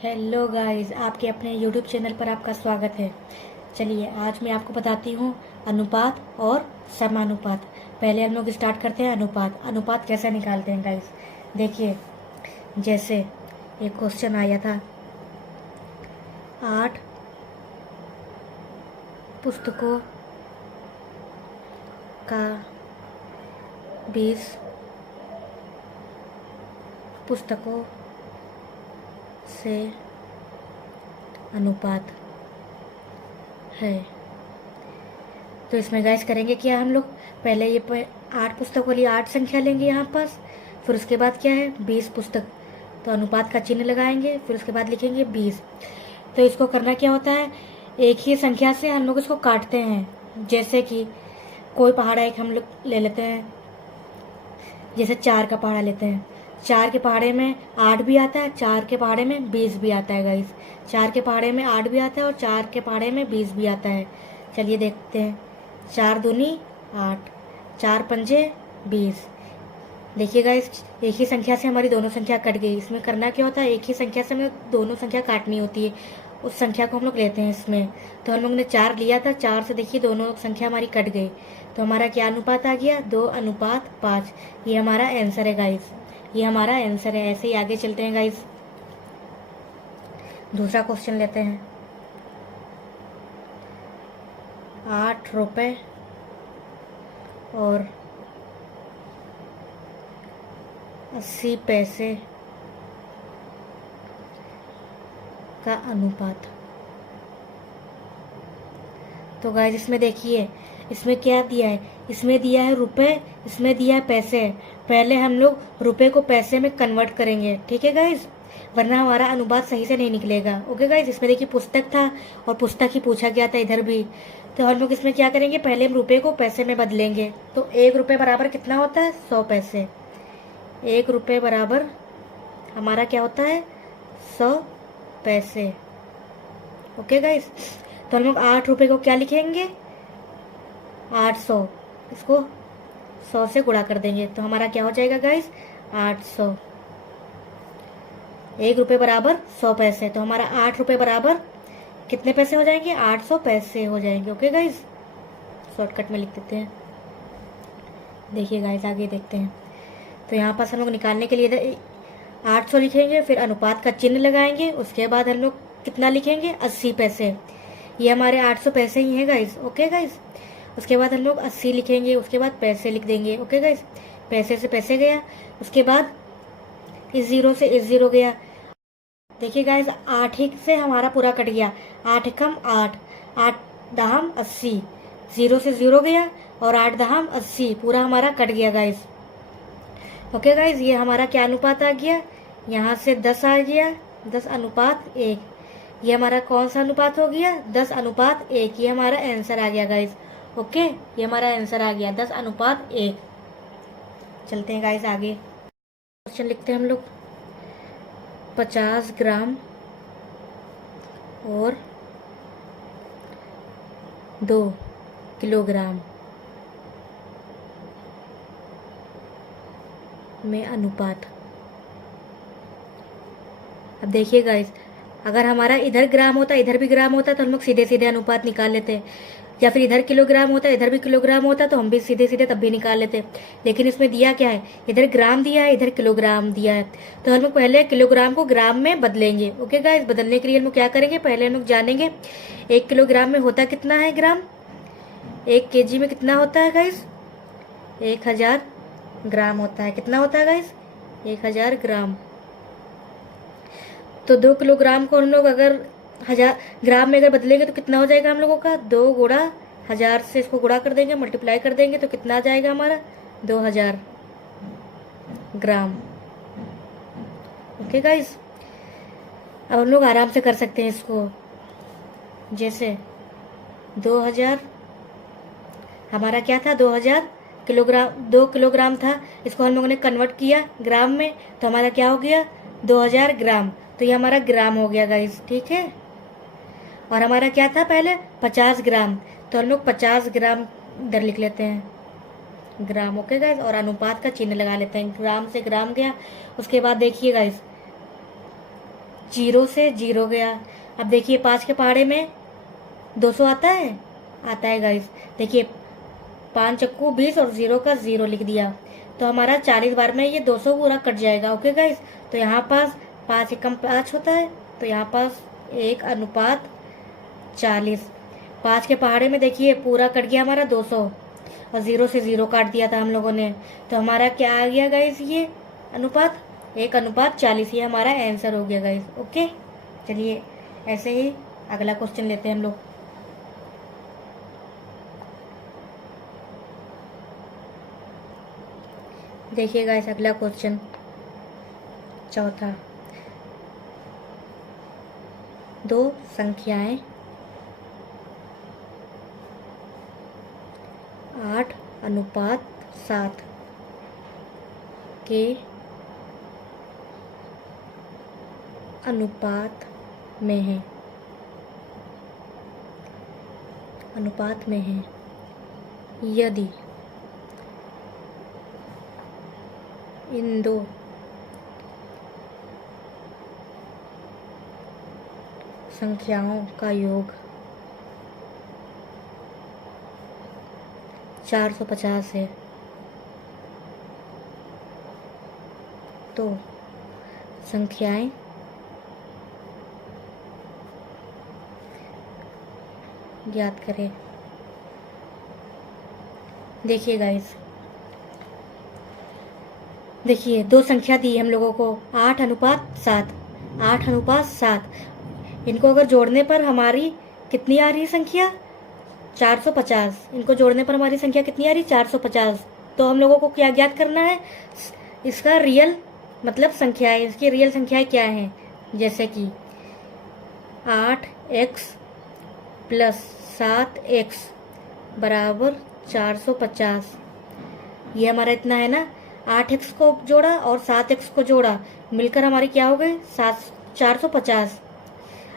Hello guys, आपके अपने YouTube channel पर आपका स्वागत है। चलिए आज मैं आपको बताती हूँ अनुपात और समानुपात। पहले हम लोग स्टार्ट करते हैं अनुपात। अनुपात कैसे निकालते हैं गाइस, देखिए। जैसे एक क्वेश्चन आया था, 8 पुस्तकों का 20 पुस्तकों से अनुपात है। तो इसमें गाइस करेंगे क्या हम लोग, पहले ये 8 पुस्तक वाली 8 संख्या लेंगे यहाँ पास, फिर उसके बाद क्या है 20 पुस्तक, तो अनुपात का चिन्ह लगाएंगे, फिर उसके बाद लिखेंगे 20। तो इसको करना क्या होता है, एक ही संख्या से हम लोग इसको काटते हैं। जैसे कि कोई पहाड़ा एक हम लोग ले लेते हैं, जैसे 4 का पहाड़ा लेते हैं। 4 के पहाड़े में 8 भी आता है, 4 के पहाड़े में 20 भी आता है गाइस। 4 के पहाड़े में 8 भी आता है और 4 के पहाड़े में 20 भी आता है। चलिए देखते हैं। 4 दूनी 8, 4 पंजे 20। देखिए गाइस, एक ही संख्या से हमारी दोनों संख्या कट गई। इसमें करना क्या होता है, एक ही संख्या से हमें दोनों संख्या काटनी होती है, उस संख्या को हम लोग लेते हैं इसमें। तो हम लोग ने 4 लिया था, 4 से देखिए दोनों संख्या हमारी कट गई, तो हमारा क्या अनुपात आ गया, 2:5। ये हमारा आंसर है गाइस, ये हमारा आंसर है। ऐसे ही आगे चलते हैं गाइस, दूसरा क्वेश्चन लेते हैं। 8 रुपए और 80 पैसे का अनुपात। तो गाइस इसमें देखिए, इसमें क्या दिया है, इसमें दिया है रुपए, इसमें दिया है पैसे। पहले हम लोग रुपए को पैसे में कन्वर्ट करेंगे, ठीक है गाइस, वरना हमारा अनुपात सही से नहीं निकलेगा। ओके गाइस, इसमें देखिए पुस्तक था और पुस्तक ही पूछा गया था इधर भी। तो हम लोग इसमें क्या करेंगे, पहले हम रुपए को पैसे में बदलेंगे। तो 1 रुपये बराबर कितना होता है, 100 पैसे। 1 रुपये बराबर हमारा क्या होता है, 100 पैसे। ओके गाइस, तो हम लोग 8 रुपये को क्या लिखेंगे, 800। इसको 100 से गुणा कर देंगे, तो हमारा क्या हो जाएगा गाइस, 800। 1 रुपये बराबर 100 पैसे, तो हमारा 8 रुपये बराबर कितने पैसे हो जाएंगे, 800 पैसे हो जाएंगे। ओके गाइस, शॉर्टकट में लिख देते हैं। देखिए गाइस आगे देखते हैं। तो यहाँ पास हम लोग निकालने के लिए इधर 800 लिखेंगे, फिर अनुपात का चिन्ह लगाएंगे, उसके बाद हम लोग कितना लिखेंगे, 80 पैसे। ये हमारे 800 पैसे ही हैं गाइस। ओके गाइस, उसके बाद हम लोग 80 लिखेंगे, उसके बाद पैसे लिख देंगे। ओके गाइस, पैसे से पैसे गया, उसके बाद इस जीरो से इस जीरो गया। देखिए गाइस, 8 ही से हमारा पूरा कट गया, 8 एकम 8, 8 दहम 80, जीरो से जीरो गया और 8 दहम 80, पूरा हमारा कट गया गाइस। ओके गाइस, ये हमारा क्या अनुपात आ गया, यहाँ से 10 आ गया, 10:1। ये हमारा कौन सा अनुपात हो गया, 10:1। ये हमारा आंसर आ गया गाइस। ओके, ये हमारा आंसर आ गया 10:1। चलते हैं गाइस आगे, क्वेश्चन लिखते हैं हम लोग। 50 ग्राम और 2 किलोग्राम में अनुपात। अब देखिए गाइस, अगर हमारा इधर ग्राम होता इधर भी ग्राम होता तो हम लोग सीधे सीधे अनुपात निकाल लेते, या फिर इधर किलोग्राम होता इधर भी किलोग्राम होता तो हम भी सीधे सीधे तब भी निकाल लेते। लेकिन इसमें दिया क्या है, इधर ग्राम दिया है, इधर किलोग्राम दिया है, तो हम लोग पहले किलोग्राम को ग्राम में बदलेंगे। ओके गाइस, बदलने के लिए हम लोग क्या करेंगे, पहले हम लोग जानेंगे 1 किलोग्राम में होता कितना है ग्राम, 1 केजी में कितना होता है गाइस, 1000 ग्राम होता है। कितना होता है गाइस, 1000 ग्राम। तो 2 किलोग्राम को हम लोग अगर 1000 ग्राम में अगर बदलेंगे तो कितना हो जाएगा हम लोगों का, 2 गुणा 1000 से इसको गुणा कर देंगे, मल्टीप्लाई कर देंगे, तो कितना आ जाएगा हमारा, 2000 ग्राम। ओके गाइस, अब हम लोग आराम से कर सकते हैं इसको। जैसे 2000 हमारा क्या था, 2000 किलोग्राम, 2 किलोग्राम था, इसको हम लोगों ने कन्वर्ट किया ग्राम में, तो हमारा क्या हो गया, 2000 ग्राम। तो ये हमारा ग्राम हो गया गाइस, ठीक है। और हमारा क्या था पहले, 50 ग्राम, तो हम लोग 50 ग्राम इधर लिख लेते हैं, ग्राम। ओके गाइस, और अनुपात का चिन्ह लगा लेते हैं, ग्राम से ग्राम गया। उसके बाद देखिए गाइस, जीरो से जीरो गया। अब देखिए 5 के पहाड़े में 200 आता है, आता है गाइस। देखिए 5 चक्कू 20 और जीरो का जीरो लिख दिया, तो हमारा 40 बार में ये 200 पूरा कट जाएगा। ओके गाइस, तो यहाँ पास 5 एकम 5 होता है, तो यहाँ पास 1:40। 5 के पहाड़े में देखिए पूरा कट गया हमारा 200 और जीरो से जीरो काट दिया था हम लोगों ने, तो हमारा क्या आ गया गाइस, ये अनुपात 1:40। ये हमारा आंसर हो गया गाइस। ओके, चलिए ऐसे ही अगला क्वेश्चन लेते हैं हम लोग। देखिए गाइस अगला क्वेश्चन चौथा, दो संख्याएं 8:7 के अनुपात में है, अनुपात में है। यदि इन दो संख्याओं का योग 450 है, तो संख्याएं ज्ञात करें। देखिए गाइस, देखिए दो संख्या दी हम लोगों को 8:7, 8:7। इनको अगर जोड़ने पर हमारी कितनी आ रही संख्या, 450। इनको जोड़ने पर हमारी संख्या कितनी आ रही, 450। तो हम लोगों को क्या ज्ञात करना है, इसका रियल मतलब संख्या है, इसकी रियल संख्याएं क्या है। जैसे कि 8x + 7x = 450। ये हमारा इतना है ना, 8x को जोड़ा और 7x को जोड़ा, मिलकर हमारी क्या हो गई, 450।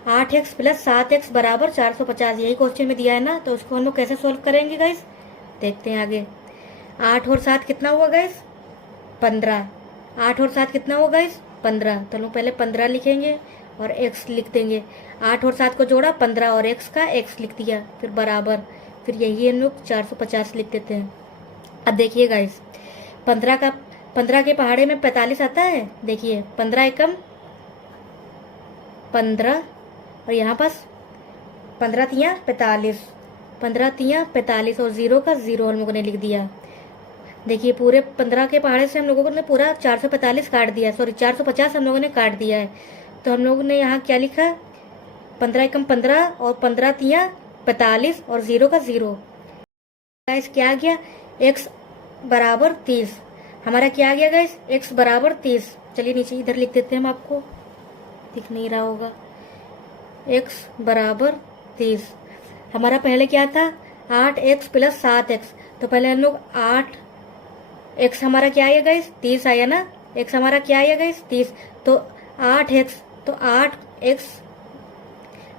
8x + 7x = 450, यही क्वेश्चन में दिया है ना। तो उसको हम लोग कैसे सोल्व करेंगे गाइस, देखते हैं आगे। 8 और 7 कितना हुआ गाइस, 15। 8 और 7 कितना हुआ गाइस, 15। तो हम लोग पहले 15 लिखेंगे और x लिख देंगे। 8 और 7 को जोड़ा 15 और x का x लिख दिया, फिर बराबर, फिर यही हम लोग 450 लिख देते हैं। अब देखिए गाइस, 15 के पहाड़े में 45 आता है। देखिए 15 एकम 15 और यहाँ पास 15 तियाँ 45, 15 तियाँ 45 और जीरो का जीरो हम लोगों ने लिख दिया। देखिए पूरे 15 के पहाड़े से हम लोगों ने पूरा 445 काट दिया, सॉरी 450 हम लोगों ने काट दिया है। तो हम लोगों ने यहाँ क्या लिखा, 15 एकम 15 और 15 तियाँ 45 और जीरो का जीरो। गाइस क्या आ गया, x = 30। हमारा क्या आ गया गाइस, x = 30। चलिए नीचे इधर लिख देते हैं, हम आपको दिख नहीं रहा होगा। x = 30। हमारा पहले क्या था, 8x + 7x। तो पहले हम लोग 8x हमारा क्या आया गाइस, 30 आया ना। x हमारा क्या आया गाइस, 30। तो 8x, तो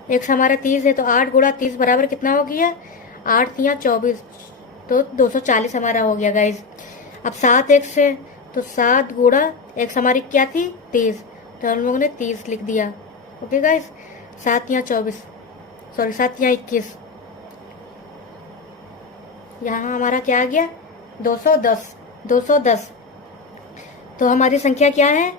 8x हमारा 30 है, तो 8 × 30 बराबर कितना हो गया, 8 तियाँ 24, तो 240 हमारा हो गया गाइस। अब 7x है, तो 7 × x हमारी क्या थी, 30। तो हम लोगों ने 30 लिख दिया। Okay guys, 7 तियाँ 24, sorry 7 तियाँ 21। यहाँ हमारा क्या आ गया, 210, 210। तो हमारी संख्या क्या है,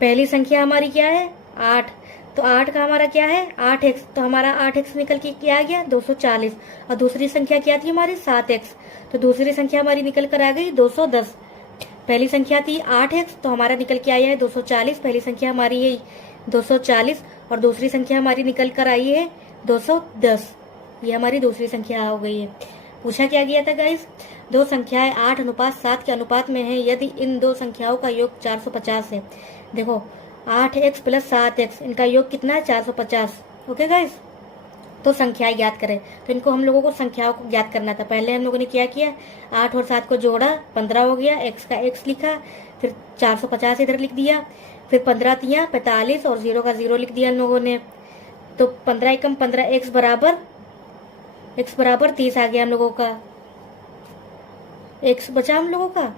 पहली संख्या हमारी क्या है, 8। तो 8 का हमारा क्या है, 8x। तो हमारा 8x निकल के क्या आ गया, 240। और दूसरी संख्या क्या थी हमारी, 7x। तो दूसरी संख्या हमारी निकल कर आ गई 210। पहली संख्या थी 8x, तो हमारा निकल के आया है 240। पहली संख्या हमारी है 240 और दूसरी संख्या हमारी निकल कर आई है 210। ये हमारी दूसरी संख्या हो गई है। पूछा क्या गया था गाइस, दो संख्याएं 8:7 के अनुपात में है, यदि इन दो संख्याओं का योग 450 है। देखो 8x + 7x, इनका योग कितना है, 450। ओके गाइस, तो संख्याएं ज्ञात करें। तो इनको हम लोगों को संख्याओं को ज्ञात करना था। पहले हम लोगों ने क्या किया, 8 और 7 को जोड़ा, 15 हो गया, x का x लिखा, फिर 450 इधर लिख दिया, फिर 15 तियाँ 45 और जीरो का जीरो लिख दिया हम लोगों ने। तो 15 एकम 15, x बराबर 30 आ गया हम लोगों का। x बचा हम लोगों का,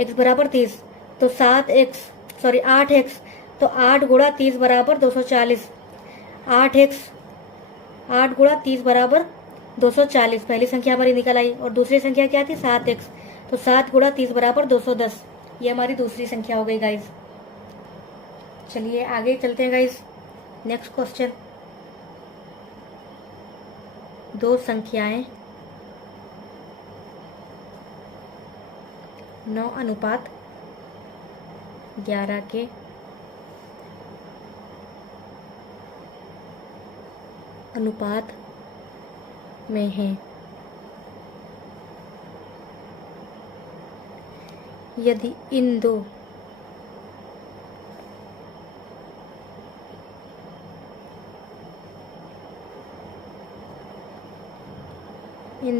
x = 30। तो 8x तो 8 गुणा 30 बराबर 240। 8 गुणा 30 बराबर 240 पहली संख्या हमारी निकल आई। और दूसरी संख्या क्या थी? 7x। तो 7 गुणा 30 बराबर 210। ये हमारी दूसरी संख्या हो गई गाइज। चलिए आगे चलते हैं गाइज। Next question. दो संख्याएं 9:11 के अनुपात में हैं। यदि इन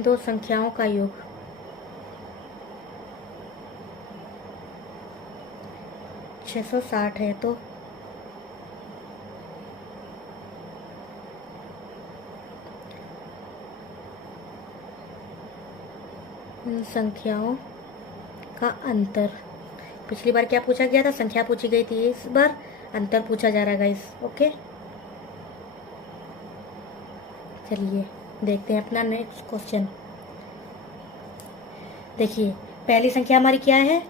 दो संख्याओं का योग 660 है तो इन संख्याओं का अंतर। पिछली बार क्या पूछा गया था? संख्या पूछी गई थी। इस बार अंतर पूछा जा रहा है गाइस। ओके, चलिए देखते हैं अपना नेक्स्ट क्वेश्चन। देखिए पहली संख्या हमारी क्या है?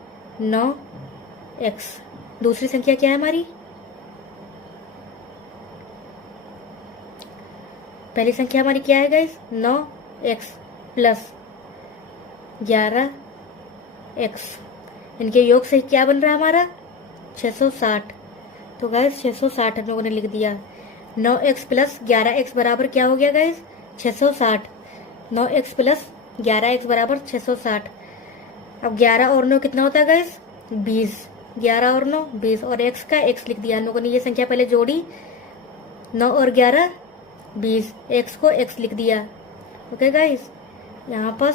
9x। दूसरी संख्या क्या है हमारी? पहली संख्या हमारी क्या है गाइस? 9x plus 11x। इनके योग से क्या बन रहा है हमारा? 660। तो गाइस 660 हम लोगों ने लिख दिया। 9x प्लस 11x बराबर क्या हो गया गाइस? 660। 9x प्लस 11x बराबर 660। अब 11 और 9 कितना होता है गाइस? 20। 11 और 9 20 और x का x लिख दिया हम लोगों ने। ये संख्या पहले जोड़ी, 9 और 11 20, x को x लिख दिया। ओके गाइस, यहाँ पर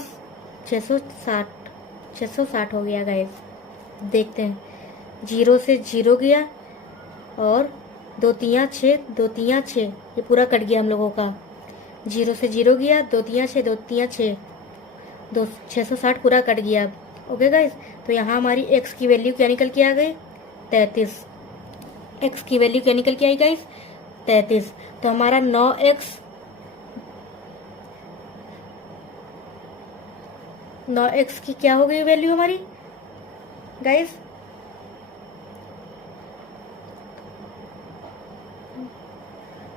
660 हो गया गाइस। देखते हैं, 0 से 0 गया और 2 3 6, 2 3 6, ये पूरा कट गया हम लोगों का। 0 से 0 गया, 2 3 6, 2 3 6, 660 पूरा कट गया। ओके गाइस, तो यहाँ हमारी x की वैल्यू क्या निकल के आ गई? 33। x की वैल्यू क्या निकल के आई गाइस? 33। तो हमारा 9x की क्या हो गई वैल्यू हमारी गाइस?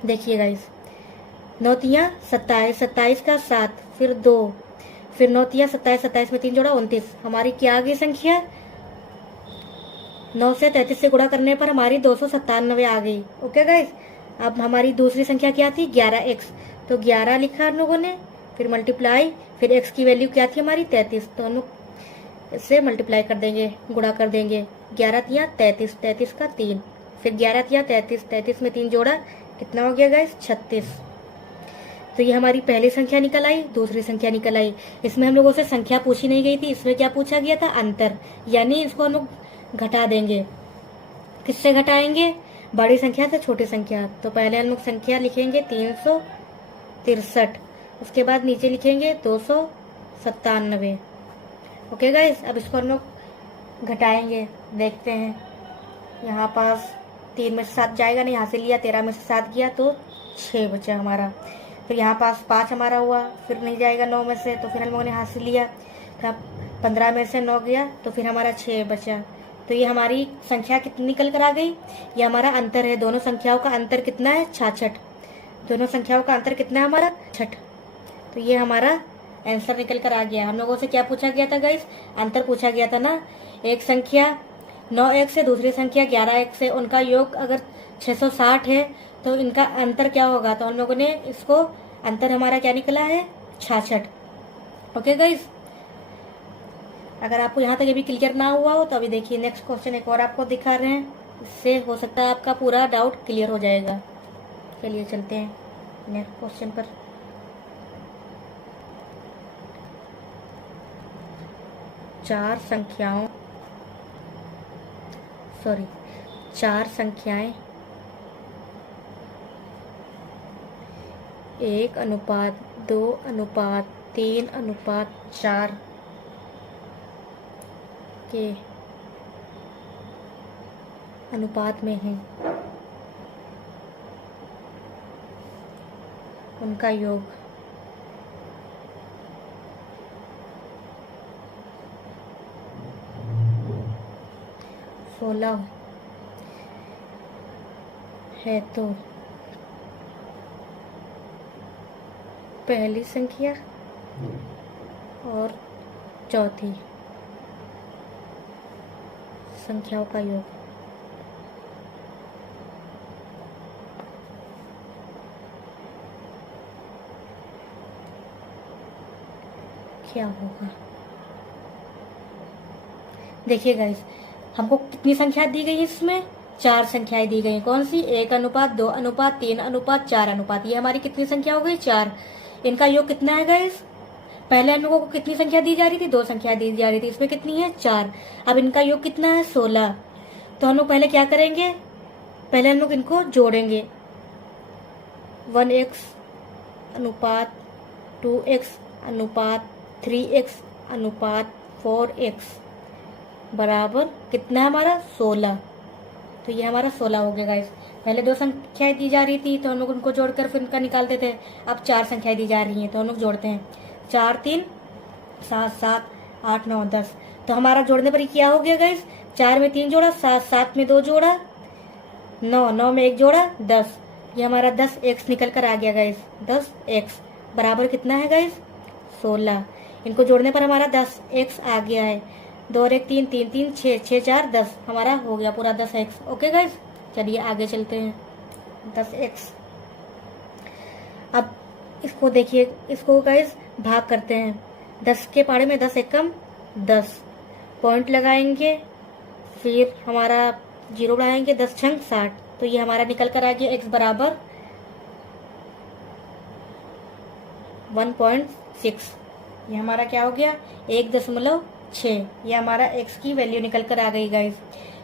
देखिए गाइस, 9 3 27, 27 का 7, फिर 2, फिर 9 3 27, 27 में 3 जोड़ा 29। हमारी क्या आ गई संख्या? 9 से 33 से गुणा करने पर हमारी 297 आ गई। ओके गाइस, अब हमारी दूसरी संख्या क्या थी? 11x। तो 11 लिखा हम लोगों ने, फिर मल्टीप्लाई, फिर x की वैल्यू क्या थी हमारी? 33। तो हम लोग इससे मल्टीप्लाई कर देंगे, गुणा कर देंगे। 11 3 33, 33 का 3, फिर 11 3 33, 33 में 3 जोड़ा, कितना हो गया गाइस? 36। तो ये हमारी पहली संख्या निकल आई, दूसरी संख्या निकल आई। इसमें हम लोगों से संख्या पूछी नहीं गई थी, इसमें क्या पूछा गया था? अंतर। यानी इसको हम लोग घटा देंगे। किससे घटाएंगे? बड़ी संख्या से छोटी संख्या। तो पहले हम लोग संख्या लिखेंगे 363, उसके बाद नीचे लिखेंगे 297। ओके गाइस, अब इसको हम लोग घटाएंगे। देखते हैं, यहाँ पास 3 में से 7 जाएगा नहीं, यहाँ से लिया, 13 में से 7 गया तो 6 बचा हमारा। फिर यहाँ पास 5 हमारा हुआ, फिर नहीं जाएगा 9 में से, तो फिर हम लोगों ने यहाँ से लिया, तो 15 में से 9 गया तो फिर हमारा 6 बचा। तो ये हमारी संख्या कितनी निकल कर आ गई? ये हमारा अंतर है। दोनों संख्याओं का अंतर कितना है? 66। दोनों संख्याओं का अंतर कितना है हमारा? 66। तो ये हमारा आंसर निकल कर आ गया। हम लोगों से क्या पूछा गया था गाइस? अंतर पूछा गया था ना। एक संख्या 9x है, दूसरी संख्या 11x है, उनका योग अगर 660 है तो इनका अंतर क्या होगा? तो हम लोगों ने इसको, अंतर हमारा क्या निकला है? 66। ओके गाइस, अगर आपको यहाँ तक ये भी क्लियर ना हुआ हो तो अभी देखिए नेक्स्ट क्वेश्चन एक और आपको दिखा रहे हैं, इससे हो सकता है आपका पूरा डाउट क्लियर हो जाएगा। चलिए चलते हैं नेक्स्ट क्वेश्चन पर। चार संख्याएं 1:2:3:4 के अनुपात में हैं उनका योग। सोलह है तो पहली संख्या और चौथी संख्याओं का योग। क्या होगा? देखिए गाइस, हमको कितनी संख्या दी गई है इसमें? 4 संख्याएं दी गई। कौन सी? 1 अनुपात 2 अनुपात 3 अनुपात 4 अनुपात। ये हमारी कितनी संख्या हो गई? 4। इनका योग कितना है गाइस? पहले हम लोगों को कितनी संख्या दी जा रही थी? 2 संख्या दी जा रही थी। इसमें कितनी है? 4। अब इनका योग कितना है? 16। तो हम लोग पहले क्या करेंगे? पहले हम लोग इनको जोड़ेंगे। 1x अनुपात 2x अनुपात 3x अनुपात 4x बराबर कितना है हमारा? 16। तो ये हमारा 16 हो गया गाइस। पहले 2 संख्याएं दी जा रही थी तो हम लोग उनको जोड़कर फिर उनका निकालते थे। अब 4 संख्याएं दी जा रही हैं तो हम लोग जोड़ते हैं। 4 3 7 7 8 9 10। तो हमारा जोड़ने पर क्या हो गया गाइस? 4 में 3 जोड़ा, 7 7 में 2 जोड़ा, 9 9 में 1 जोड़ा, 10। ये हमारा 10x निकल कर आ गया गाइस। 10x बराबर कितना है गाइस? 16। इनको जोड़ने पर हमारा 10x आ गया है। 2 और 1 3 3 3 6 6 4 10 हमारा हो गया पूरा 10x। ओके गाइस, चलिए आगे चलते हैं। 10x। अब इसको देखिए, इसको गाइस भाग करते हैं। 10 के पाड़े में 10 एकम 10 पॉइंट लगाएंगे, फिर हमारा 0 बढ़ाएंगे, 10 छंग 60। तो ये हमारा निकल कर आ गया x बराबर 1.6। ये हमारा क्या हो गया? 1.6। ये हमारा x की वैल्यू निकल कर आ गई गाइस।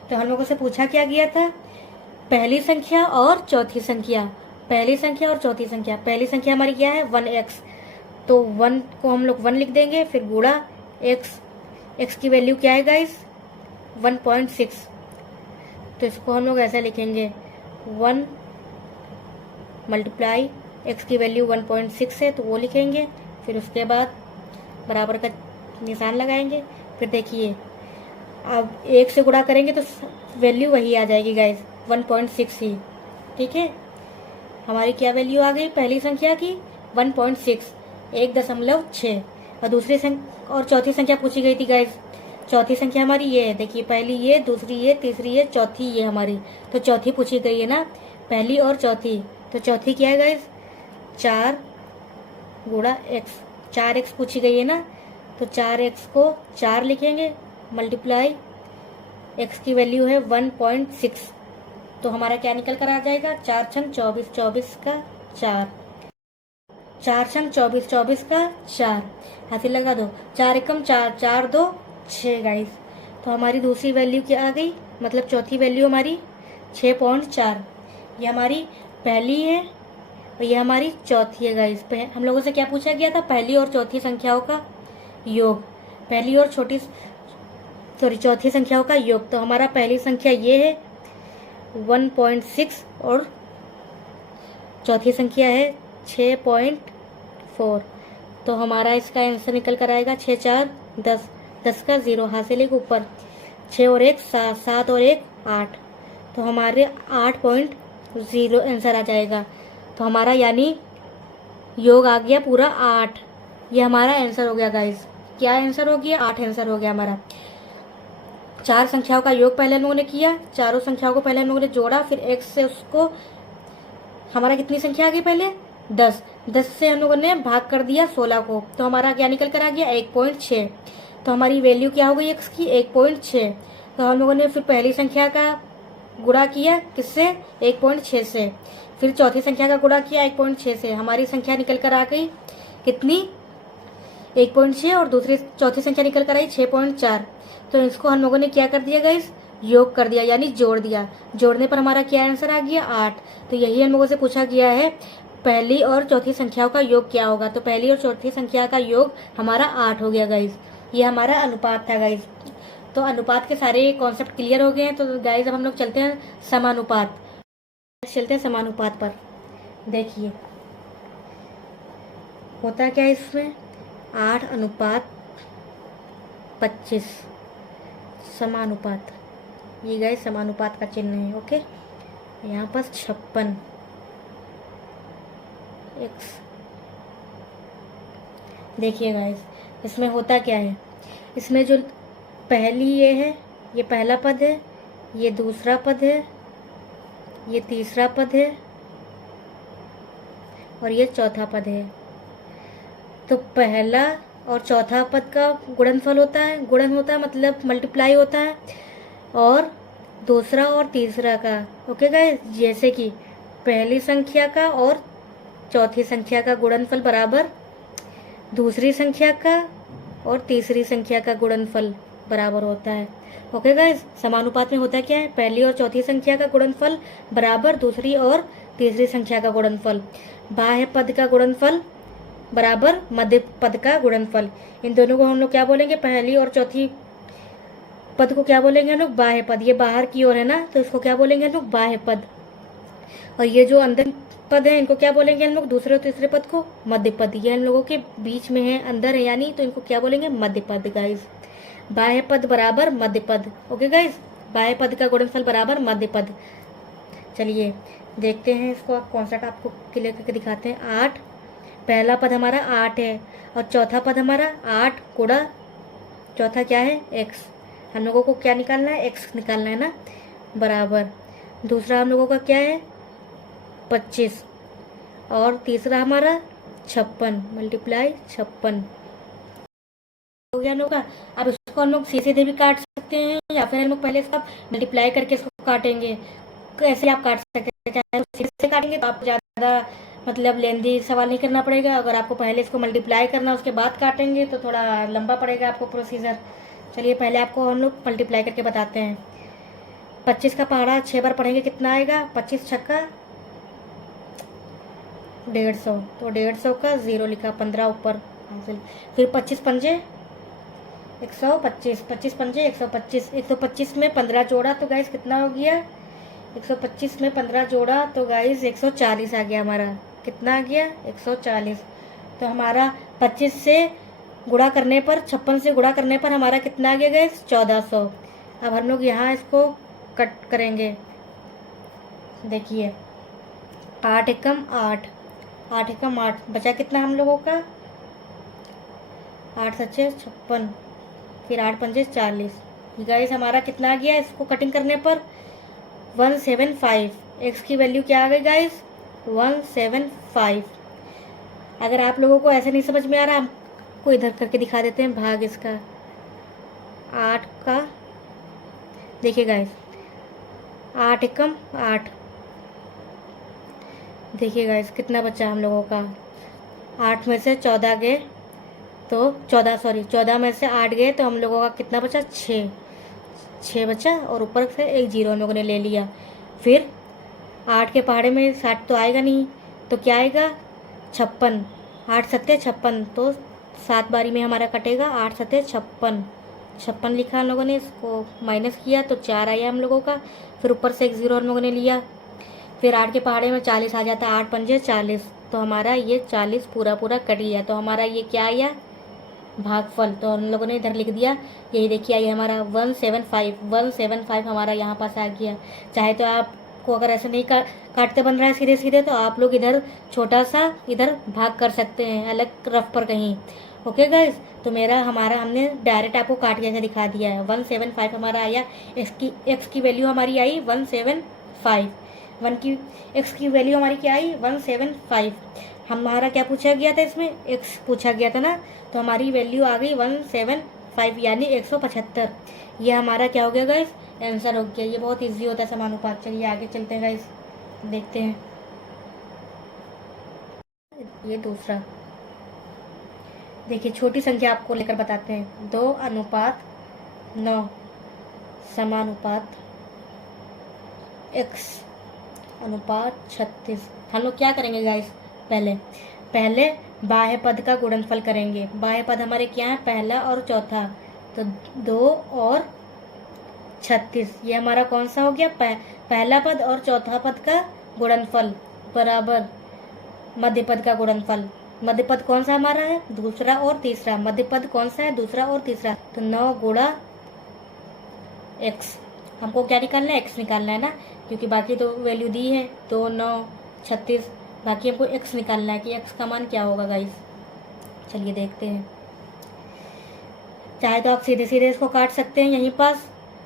तो हम लोगों से पूछा क्या गया था? पहली संख्या और चौथी संख्या। पहली संख्या और चौथी संख्या। पहली संख्या हमारी क्या है? 1x। तो 1 को हम लोग 1 लिख देंगे, फिर गुणा x की वैल्यू क्या है गाइस? 1.6। तो इसको हम लोग ऐसा लिखेंगे 1 मल्टीप्लाई x की वैल्यू 1.6 है तो वो लिखेंगे, फिर उसके बाद बराबर का निशान लगाएंगे। फिर देखिए अब 1 से गुणा करेंगे तो वैल्यू वही आ जाएगी गाइस, 1.6 ही। ठीक है, हमारी क्या वैल्यू आ गई पहली संख्या की? 1.6, 1.6। और दूसरी संख्या और चौथी संख्या पूछी गई थी गाइस। चौथी संख्या हमारी ये है, देखिए पहली ये, दूसरी ये, तीसरी ये, चौथी ये हमारी। तो चौथी पूछी गई है ना, पहली और चौथी। तो चौथी क्या है गाइस? 4 गुणा x। 4x पूछी गई है ना, तो 4x को 4 लिखेंगे, मल्टीप्लाई x की वैल्यू है 1.6। तो हमारा क्या निकल कर आ जाएगा? 4 छंग 24, 24 का 4। 4 छंग 24, 24 का 4। हाथी लगा दो, 4 एकम 4, 4 2 6 गाइस। तो हमारी दूसरी वैल्यू क्या आ गई? मतलब चौथी वैल्यू हमारी 6.4। ये हमारी पहली है और ये हमारी चौथी है गाइस। हम लोगों से क्या पूछा गया था? पहली और चौथी संख्याओं का योग। पहली और चौथी संख्याओं का योग। तो हमारा पहली संख्या ये है 1.6 और चौथी संख्या है 6.4। तो हमारा इसका आंसर निकल कर आएगा 6 4 10, 10 का 0 हाथ से लेकर ऊपर, 6 और 1 7, 7 और 1 8। तो हमारे 8.0 आंसर आ जाएगा। तो हमारा यानी योग आ गया पूरा 8। ये हमारा आंसर हो गया गाइस। क्या आंसर हो गया? 8 आंसर हो गया हमारा। 4 संख्याओं का योग पहले हम लोगों ने किया, चारों संख्याओं को पहले हम लोगों ने जोड़ा, फिर x से उसको हमारा कितनी संख्या आ गई? पहले 10। 10 से हम लोगों ने भाग कर दिया 16 को, तो हमारा क्या निकल कर आ गया? 1.6। तो हमारी वैल्यू क्या हो गई x की? 1.6। तो हम लोगों ने फिर पहली संख्या का गुणा किया किससे? 1.6 से। फिर चौथी संख्या का गुणा किया 1.6 से। हमारी संख्या निकल कर आ गई कितनी? 1.6। और दूसरी चौथी संख्या निकल कर आई 6.4। तो इसको हम लोगों ने क्या कर दिया गाइस? योग कर दिया, यानी जोड़ दिया। जोड़ने पर हमारा क्या आंसर आ गया? 8। तो यही हम लोगों से पूछा गया है, पहली और चौथी संख्याओं का योग क्या होगा? तो पहली और चौथी संख्या का योग हमारा 8 हो गया गाइस। ये हमारा अनुपात था गाइस। तो अनुपात के सारे कॉन्सेप्ट क्लियर हो गए हैं। तो गाइज अब हम लोग चलते हैं समानुपात, चलते हैं समानुपात पर। देखिए होता क्या है इसमें, 8:25 समानुपात। ये गाइज समानुपात का चिन्ह है। ओके, यहाँ पर 56 x। देखिए गाइज इसमें होता क्या है, इसमें जो पहली ये है, ये पहला पद है, ये दूसरा पद है, ये तीसरा पद है और ये चौथा पद है। तो पहला और चौथा पद का गुणनफल होता है, गुणन होता है मतलब मल्टीप्लाई होता है, और दूसरा और तीसरा का। ओके गाइस, जैसे कि पहली संख्या का और चौथी संख्या का गुणनफल बराबर दूसरी संख्या का और तीसरी संख्या का गुणनफल बराबर होता है। ओके गाइस, समानुपात में होता क्या है, पहली और चौथी संख्या का गुणनफल बराबर दूसरी और तीसरी संख्या का गुणनफल, बाह्य पद का गुणनफल बराबर मध्य पद का गुणनफल। इन दोनों को हम लोग क्या बोलेंगे, पहली और चौथी पद को क्या बोलेंगे हम लोग, बाह्य पद। ये बाहर की ओर है ना, तो इसको क्या बोलेंगे हम लोग, बाह्य पद। और ये जो अंदर पद है, इनको क्या बोलेंगे हम लोग, दूसरे और तीसरे पद को मध्य पद। ये इन लोगों के बीच में है, अंदर है यानी, तो इनको क्या बोलेंगे, मध्य पद गाइस। बाह्य पद बराबर मध्य पद। ओके गाइस, बाह्य पद का गुणनफल बराबर मध्य पद। चलिए देखते हैं इसको, कॉन्सेप्ट आपको क्लियर करके दिखाते हैं। 8, पहला पद हमारा 8 है और चौथा पद हमारा 8 गुणा चौथा क्या है, x। हम लोगों को क्या निकालना है, x निकालना है ना, बराबर दूसरा हम लोगों का क्या है, 25 और तीसरा हमारा 56 मल्टीप्लाई 56 हो गया हम लोग का। अब इसको हम लोग सीधे भी काट सकते हैं या फिर हम लोग पहले इसका मल्टीप्लाई करके इसको काटेंगे। ऐसे आप काट सकते हैं, चाहे सीधे से काटेंगे तो आपको ज़्यादा मतलब लेंदी सवाल नहीं करना पड़ेगा। अगर आपको पहले इसको मल्टीप्लाई करना उसके बाद काटेंगे तो थोड़ा लंबा पड़ेगा आपको प्रोसीजर। चलिए पहले आपको हम लोग मल्टीप्लाई करके बताते हैं। 25 का पहाड़ा 6 बार पढ़ेंगे कितना आएगा, 25 छक्का 150, तो 150 का 0 लिखा, 15 ऊपर। फिर 25 पंजे 125, 25 पंजे 125, 125 में 15 जोड़ा तो गाइस कितना हो गया, 125 में 15 जोड़ा तो गाइस 140 आ गया हमारा। कितना आ गया, 140। तो हमारा 25 से गुणा करने पर, 56 से गुणा करने पर हमारा कितना आ गया गाइस, 1400। अब हम लोग यहाँ इसको कट करेंगे। देखिए 8 एकम 8, 8 एकम 8, बचा कितना हम लोगों का, 8 सच्चे 56, फिर 8 पंजे 40। गाइस हमारा कितना आ गया, इसको कटिंग करने पर 175। एक्स की वैल्यू क्या आ गई गाइस, 175। अगर आप लोगों को ऐसे नहीं समझ में आ रहा, हमको इधर करके दिखा देते हैं भाग इसका 8 का। देखिए गाइस 8 एकम 8, देखिए गाइस कितना बचा हम लोगों का, 8 में से 14 गए तो 14 में से 8 गए तो हम लोगों का कितना बचा, 6 बचा और ऊपर से एक जीरो हम लोगों ने ले लिया। फिर 8 के पहाड़े में 60 तो आएगा नहीं, तो क्या आएगा, 56, 8 सत्ते 56, तो 7 बारी में हमारा कटेगा, 8 सत्ते 56, 56 लिखा हम लोगों ने, इसको माइनस किया तो 4 आया हम लोगों का। फिर ऊपर से एक जीरो हम लोगों ने लिया। फिर 8 के पहाड़े में 40 आ जाता है, 8 पंजे 40, तो हमारा ये 40 पूरा कट गया। तो हमारा ये क्या आया, भागफल। तो हम लोगों ने इधर लिख दिया, यही देखिए आइए हमारा 175 हमारा यहाँ पास आ गया। चाहे तो आपको अगर ऐसे नहीं काटते बन रहा है सीधे सीधे, तो आप लोग इधर छोटा सा इधर भाग कर सकते हैं अलग रफ पर कहीं। ओके गाइस, तो हमारा हमने डायरेक्ट आपको काट के दिखा दिया है। 175 हमारा आया, एक्स की वैल्यू हमारी आई 175, एक्स की वैल्यू हमारी क्या आई, 175। हमारा क्या पूछा गया था, इसमें एक्स पूछा गया था ना, तो हमारी वैल्यू आ गई 175 यानी 175। ये हमारा क्या हो गया गाइस, आंसर हो गया। ये बहुत इजी होता है समानुपात। चलिए आगे चलते हैं गाइस, देखते हैं ये दूसरा। देखिए छोटी संख्या आपको लेकर बताते हैं, 2:9 समानुपात x अनुपात 36। हम लोग क्या करेंगे गाइस, पहले बाह्य पद का गुणनफल करेंगे। बाह्य पद हमारे क्या है, पहला और चौथा, तो 2 और 36। ये हमारा कौन सा हो गया, पहला पद और चौथा पद का गुणनफल बराबर मध्य पद का गुणनफल। मध्य पद कौन सा हमारा है, दूसरा और तीसरा। मध्य पद कौन सा है, दूसरा और तीसरा। तो 9 गुणा x, हमको क्या निकालना है, x निकालना है ना, क्योंकि बाकी तो वैल्यू दी है 2 9 36, बाकी हमको x निकालना है कि x का मान क्या होगा गाइस। चलिए देखते हैं। चाहे तो आप सीधे सीधे इसको काट सकते हैं यहीं पास,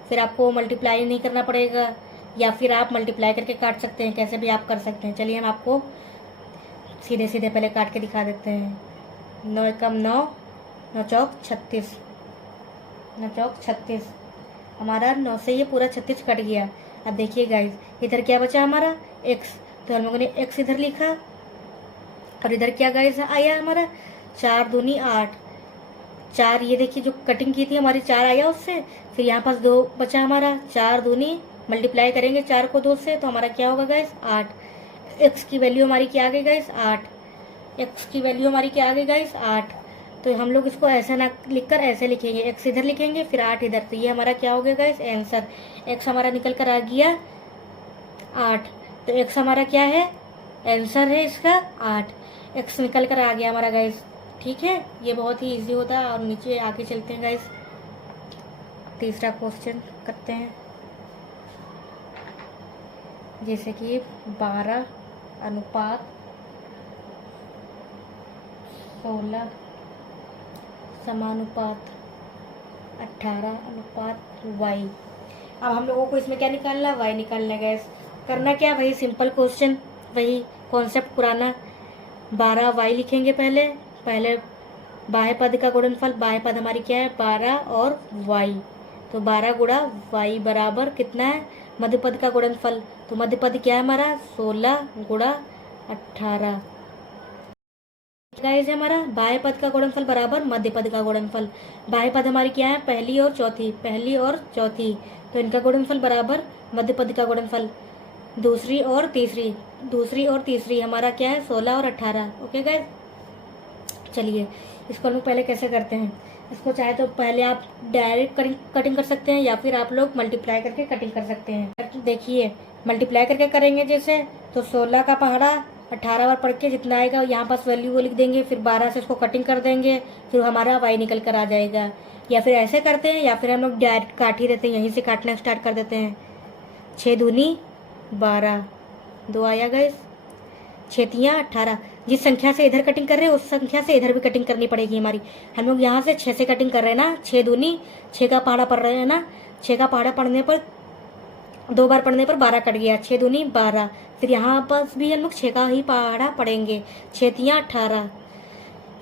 फिर आपको मल्टीप्लाई नहीं करना पड़ेगा, या फिर आप मल्टीप्लाई करके काट सकते हैं, कैसे भी आप कर सकते हैं। चलिए हम आपको सीधे सीधे पहले काट के दिखा देते हैं। 9 एकम 9, 9 चौक 36, 9 चौक 36, हमारा 9 से ये पूरा 36 कट गया। अब देखिए गाइस, इधर क्या बचा हमारा, x, तो हम लोगों ने x इधर लिखा, और इधर क्या गाइस आया हमारा, 4 दूनी 8, 4, ये देखिए जो कटिंग की थी हमारी 4 आया उससे, फिर यहाँ पास 2 बचा हमारा, 4 दूनी मल्टीप्लाई करेंगे 4 को 2 से, तो हमारा क्या होगा गाइस 8। x की वैल्यू हमारी क्या आ गई गाइस 8, x की वैल्यू हमारी क्या आ गई गाइस 8। तो हम लोग इसको ऐसा ना लिखकर ऐसे लिखेंगे, x इधर लिखेंगे फिर 8 इधर, तो ये हमारा क्या हो गया गाइस आंसर। x हमारा निकल कर आ गया 8, तो x हमारा क्या है, आंसर है इसका 8, x निकल कर आ गया हमारा गाइस। ठीक है, ये बहुत ही इजी होता है। और नीचे आगे चलते हैं गाइस, तीसरा क्वेश्चन करते हैं। जैसे कि 12 अनुपात 16 समानुपात 18 अनुपात y। अब हम लोगों को इसमें क्या निकालना है, y निकालना है गैस। करना क्या, वही सिंपल क्वेश्चन, वही कॉन्सेप्ट पुराना। 12y लिखेंगे पहले, पहले बाह्य पद का गुणनफल, बाह्य पद हमारी क्या है 12 और y, तो 12 गुणा y बराबर कितना है, मध्य पद का गुणनफल, तो मध्य पद क्या है हमारा 16 गुणा 18। गाइस हमारा बाह्य पद का गुणनफल बराबर मध्य पद का गुणनफल। बाह्य पद हमारी क्या है, पहली और चौथी, पहली और चौथी, तो इनका गुणनफल बराबर मध्य पद का गुणनफल। दूसरी और तीसरी, दूसरी और तीसरी हमारा क्या है 16 और 18। ओके गाइस, चलिए इसको हम लोग पहले कैसे करते हैं। इसको चाहे तो पहले आप डायरेक्ट कटिंग कर सकते हैं, या फिर आप लोग मल्टीप्लाई करके कटिंग कर सकते हैं। देखिए मल्टीप्लाई करके करेंगे जैसे, तो 16 का पहाड़ा 18 बार पढ़ के जितना आएगा यहाँ पास वैल्यू वो लिख देंगे, फिर 12 से इसको कटिंग कर देंगे, फिर हमारा y निकल कर आ जाएगा। या फिर ऐसे करते हैं, या फिर हम लोग डायरेक्ट काट ही देते हैं, यहीं से काटना स्टार्ट कर देते हैं। 6 दूनी 12, 2 आया गाइस, 6 तियाँ 18। जिस संख्या से इधर कटिंग कर रहे हैं उस संख्या से इधर भी कटिंग करनी पड़ेगी हमारी। हम लोग यहाँ से 6 से कटिंग कर रहे हैं ना, 6 दूनी 6 का पहाड़ा पढ़ रहे हैं ना, 6 का पहाड़ा पढ़ने पर 2 बार पढ़ने पर 12 कट गया, 6 दूनी 12। फिर यहाँ पास भी हम लोग 6 का ही पहाड़ा पढ़ेंगे, 6 तियाँ 18,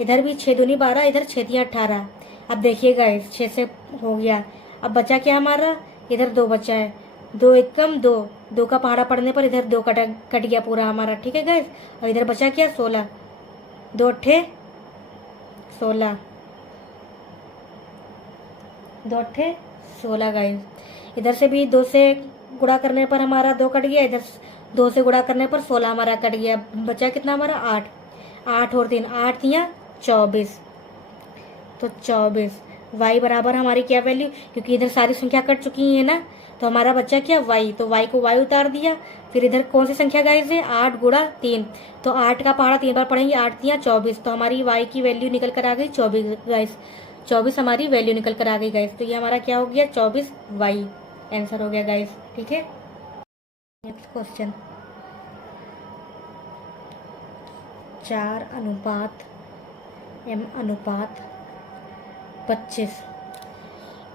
इधर भी 6 दूनी 12, इधर 6 तियाँ 18। अब देखिएगा इस 6 से हो गया, अब बचा क्या हमारा, इधर 2 बचा है, 2 एकम 2, 2 का पहाड़ा पढ़ने पर इधर 2 कट गया पूरा हमारा। ठीक है गाइस, और इधर बचा क्या 16, 2 अट्ठे 16, 2 अट्ठे 16 गाइस। इधर से भी 2 से गुणा करने पर हमारा 2 कट गया, इधर 2 से गुणा करने पर 16 हमारा कट गया, बचा कितना हमारा 8, 8 और 3 8 तियाँ 24, तो 24। y बराबर हमारी क्या वैल्यू, क्योंकि इधर सारी संख्या कट चुकी है ना, तो हमारा बच्चा क्या y, तो y को y उतार दिया। फिर इधर कौन सी संख्या गाइस है 8 गुणा 3, तो 8 का पहाड़ा 3 बार पढ़ेंगे, 8 तियाँ 24, तो हमारी y की वैल्यू निकल कर आ गई 24 गाइस, 24 हमारी वैल्यू निकल कर आ गई गाइस। तो ये हमारा क्या हो गया 24y आंसर हो गया गाइस। ठीक है, नेक्स्ट क्वेश्चन, 4 अनुपात m अनुपात 25।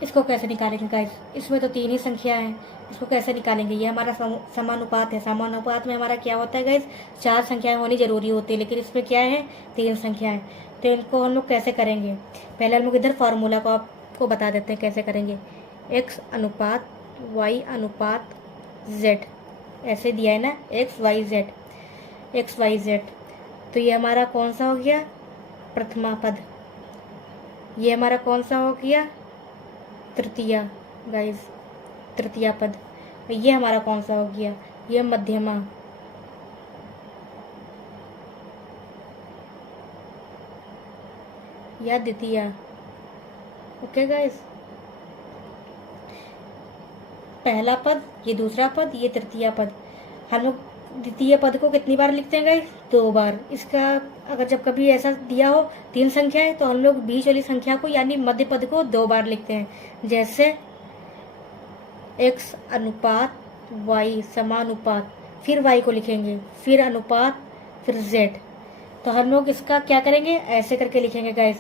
इसको कैसे निकालेंगे गाइस, इसमें तो 3 ही संख्या है, इसको कैसे निकालेंगे। ये हमारा समानुपात है, समानुपात में हमारा क्या होता है गाइस 4 संख्याएं होनी जरूरी होती है, लेकिन इसमें क्या है 3 संख्याएं। तो इनको हम लोग कैसे करेंगे, पहले हम लोग इधर फार्मूला को आपको बता देते हैं कैसे करेंगे। x अनुपात y अनुपात z, ऐसे दिया है ना, x y z, तो ये हमारा कौन सा हो गया प्रथमा पद, ये हमारा कौन सा हो गया तृतीया गाइस, तृतीया पद। ये हमारा कौन सा हो गया, ये मध्यमा, या द्वितीया। ओके गाइस, पहला पद, ये दूसरा पद, ये तृतीय पद। हम लोग द्वितीय पद को कितनी बार लिखते हैं गाइस? 2 बार। इसका अगर जब कभी ऐसा दिया हो 3 संख्या है तो हम लोग बीच वाली संख्या को यानी मध्य पद को 2 बार लिखते हैं। जैसे x अनुपात y समानुपात, फिर y को लिखेंगे, फिर अनुपात, फिर z। तो हम लोग इसका क्या करेंगे? ऐसे करके लिखेंगे गाइस,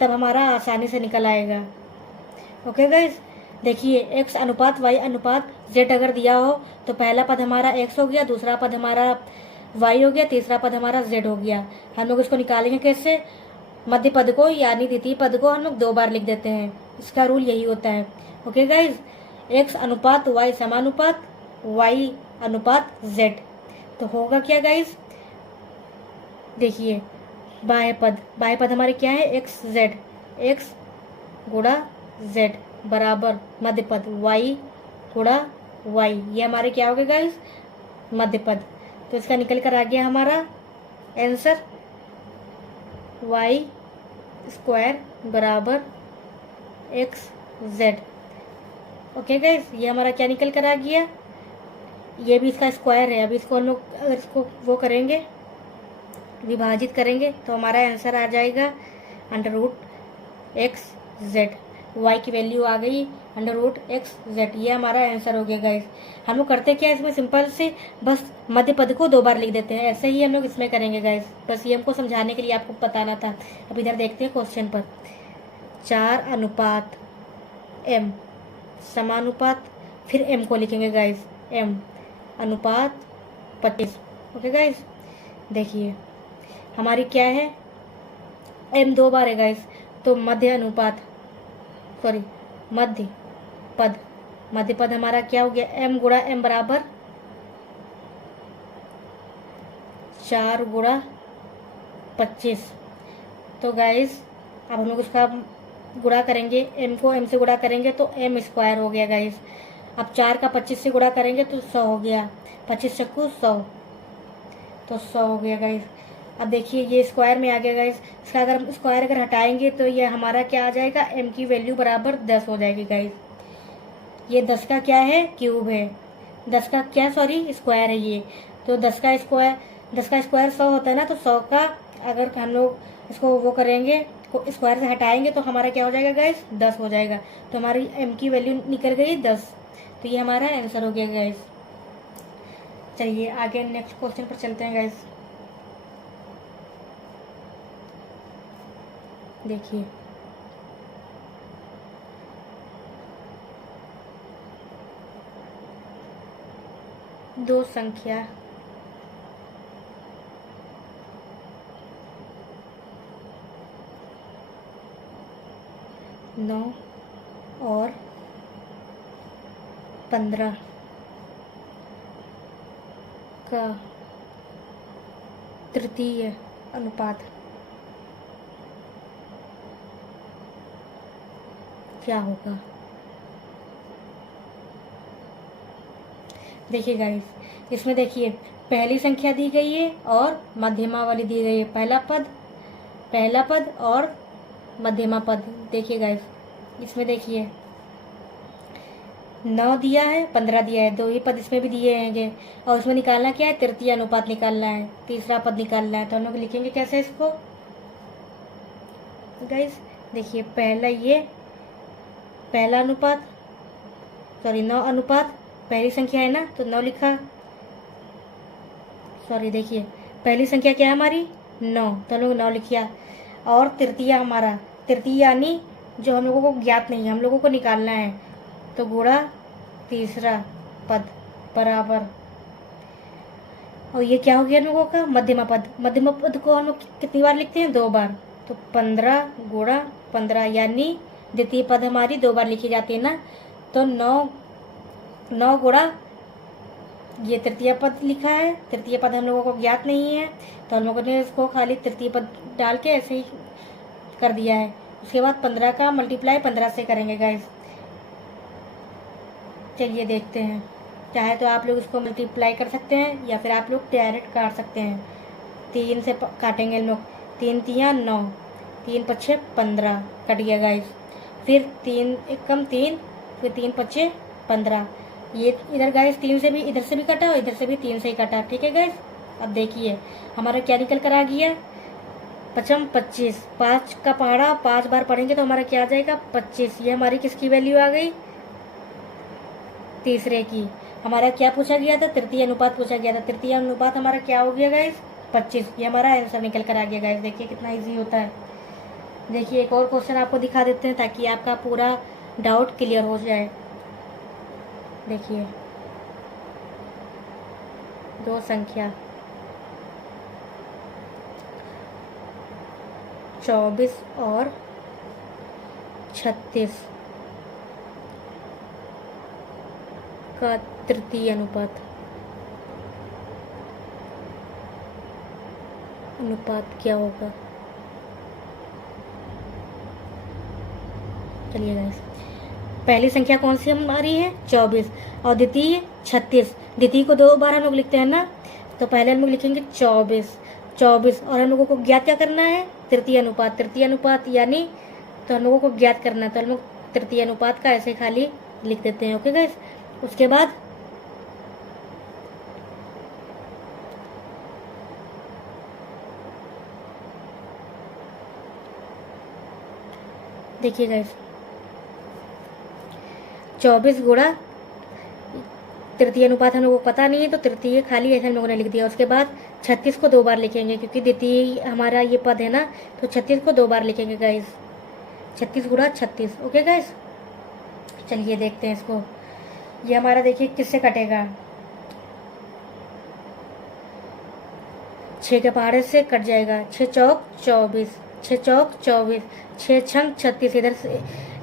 तब हमारा आसानी से निकल आएगा। ओके गाइस, देखिए x अनुपात y अनुपात z अगर दिया हो तो पहला पद हमारा x हो गया, दूसरा पद हमारा y हो गया, तीसरा पद हमारा z हो गया। हम लोग इसको निकालेंगे कैसे? मध्य पद को यानी द्वितीय पद को हम लोग 2 बार लिख देते हैं। इसका रूल यही होता है। ओके गाइज, x अनुपात y समानुपात y अनुपात z। तो होगा क्या गाइज? देखिए बाह्य पद हमारे क्या है? x गुणा z बराबर मध्य पद y गुणा y। ये हमारे क्या हो गए गाइज? मध्य पद। तो इसका निकल कर आ गया हमारा आंसर y स्क्वायर बराबर xz। ओके गाइज, ये हमारा क्या निकल कर आ गया? ये भी इसका स्क्वायर है। अभी इसको हम लोग अगर इसको वो करेंगे, विभाजित करेंगे, तो हमारा आंसर आ जाएगा √xz। y की वैल्यू आ गई √xz। ये हमारा आंसर हो गया गाइस। हम लोग करते क्या है इसमें? सिंपल से बस मध्य पद को 2 बार लिख देते हैं। ऐसे ही हम लोग इसमें करेंगे गाइस। बस ये हमको समझाने के लिए आपको बताना था। अब इधर देखते हैं क्वेश्चन पर। 4 अनुपात m समानुपात, फिर m को लिखेंगे गाइस, m अनुपात 25। ओके गाइस, देखिए हमारी क्या है? m 2 बार है गाइस, तो मध्य पद हमारा क्या हो गया? m गुणा m बराबर 4 गुणा 25। तो गाइस अब हम लोग उसका गुणा करेंगे, m को m से गुणा करेंगे तो m स्क्वायर हो गया गाइस। अब 4 का 25 से गुणा करेंगे तो 100 हो गया, 25 चक्कू 100, तो 100 हो गया गाइस। अब देखिए ये स्क्वायर में आ गया गाइस। इसका अगर हम स्क्वायर अगर हटाएंगे तो ये हमारा क्या आ जाएगा? m की वैल्यू बराबर 10 हो जाएगी गाइस। ये 10 का क्या है? क्यूब है। 10 का क्या, सॉरी स्क्वायर है ये। तो 10 का स्क्वायर 100 होता है ना, तो 100 का अगर हम लोग इसको वो करेंगे, स्क्वायर से हटाएंगे तो हमारा क्या हो जाएगा गाइस? 10 हो जाएगा। तो हमारी m की वैल्यू निकल गई 10। तो ये हमारा आंसर हो गया गाइस। चलिए आगे नेक्स्ट क्वेश्चन पर चलते हैं गाइस। देखिए दो संख्या नौ और 15 का तृतीय अनुपात क्या होगा? देखिए गाइस, इसमें देखिए पहली संख्या दी गई है और मध्यमा वाली दी गई है। पहला पद और मध्यमा पद। देखिए गाइस, इसमें देखिए 9 दिया है, 15 दिया है, 2 ही पद इसमें भी दिए हैं। और उसमें निकालना क्या है? तृतीय अनुपात निकालना है, तीसरा पद निकालना है। तो हम लोग लिखेंगे कैसे इसको गाइस? देखिए पहला अनुपात, सॉरी 9 अनुपात, पहली संख्या है ना तो 9 लिखा, सॉरी देखिए पहली संख्या क्या है हमारी? 9, तो हम लोग 9 लिखिया। और तृतीय यानी जो हम लोगों को ज्ञात नहीं है, हम लोगों को निकालना है, तो गुणा तीसरा पद बराबर, और ये क्या हो गया हम लोगों का? मध्यमा पद को हम लोग कितनी बार लिखते हैं? 2 बार। तो 15 गुणा 15 यानी द्वितीय पद हमारी 2 बार लिखी जाती है ना, तो 9 गुणा ये तृतीय पद लिखा है। तृतीय पद हम लोगों को ज्ञात नहीं है, तो हम लोगों ने इसको खाली तृतीय पद डाल के ऐसे ही कर दिया है। उसके बाद 15 का मल्टीप्लाई 15 से करेंगे गाइस। चलिए देखते हैं। चाहे तो आप लोग इसको मल्टीप्लाई कर सकते हैं या फिर आप लोग डायरेक्ट काट सकते हैं। 3 से काटेंगे हम लोग, 3 तिया 9, 3 पछे 15 कट गया गाइस। फिर 3 1 कम 3, फिर 3 पछे 15। ये इधर गाइस 3 से भी, इधर से भी कटा और इधर से भी 3 से ही कटा, ठीक है गाइस। अब देखिए हमारा क्या निकल कर आ गया, पचम 25, 5 का पहाड़ा 5 बार पढ़ेंगे तो हमारा क्या आ जाएगा 25। ये हमारी किसकी वैल्यू आ गई, तीसरे की। हमारा क्या पूछा गया था, तृतीय अनुपात पूछा गया था। तृतीय अनुपात हमारा क्या हो गया गाइस 25। ये हमारा आंसर निकल कर आ गया गाइस। देखिए कितना इजी होता है। देखिए एक और क्वेश्चन आपको दिखा देते हैं ताकि आपका पूरा डाउट क्लियर हो जाए। देखिए दो संख्या 24 और 36 का तृतीय अनुपात क्या होगा। चलिए गाइस, पहली संख्या कौन सी हमारी है 24 और द्वितीय 36। द्वितीय को 2 बार हम लोग लिखते हैं ना, तो पहले हम लोग लिखेंगे 24 और हम लोगों को ज्ञात क्या करना है, तृतीय अनुपात यानी, तो हम लोगों को ज्ञात करना है। तो हम लोग तृतीय अनुपात का ऐसे खाली लिख देते हैं। ओके गाइस, उसके बाद देखिए गाइस 24 गुणा तृतीय अनुपात हम लोगों को पता नहीं है, तो तृतीय खाली ऐसे हम लोगों ने लिख दिया। उसके बाद 36 को 2 बार लिखेंगे क्योंकि द्वितीय हमारा ये पद है ना, तो 36 को 2 बार लिखेंगे गाइस। 36 गुणा 36। ओके गाइस, चलिए देखते हैं इसको। ये हमारा देखिए किससे कटेगा, 6 के पहाड़े से कट जाएगा। 6 चौक 24, 6 चौक 24, 6 छंग 36।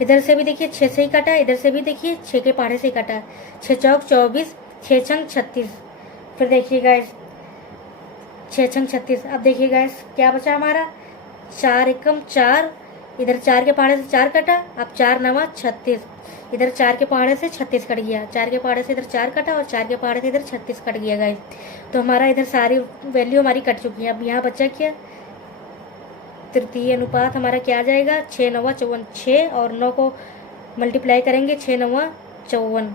इधर से भी देखिए 6 से ही कटा, इधर से भी देखिए 6 के पहाड़े से ही कटा। 6 चौक 24, 6 छंग 36। फिर देखिए गाइस 6 छंग 36। अब देखिए गाइस क्या बचा हमारा, 4 एकम 4, इधर 4 के पहाड़े से 4 कटा, अब 4 नवा 36। इधर 4 के पहाड़े से 36 कट गया, 4 के पहाड़े से इधर 4 कटा और 4 के पहाड़े से इधर 36 कट गया गाइस। तो हमारा इधर सारी वैल्यू हमारी कट चुकी है। अब यहाँ बचा क्या, तृतीय अनुपात हमारा क्या आ जाएगा, 6 9 54। 6 और 9 को मल्टीप्लाई करेंगे, 6 9 54।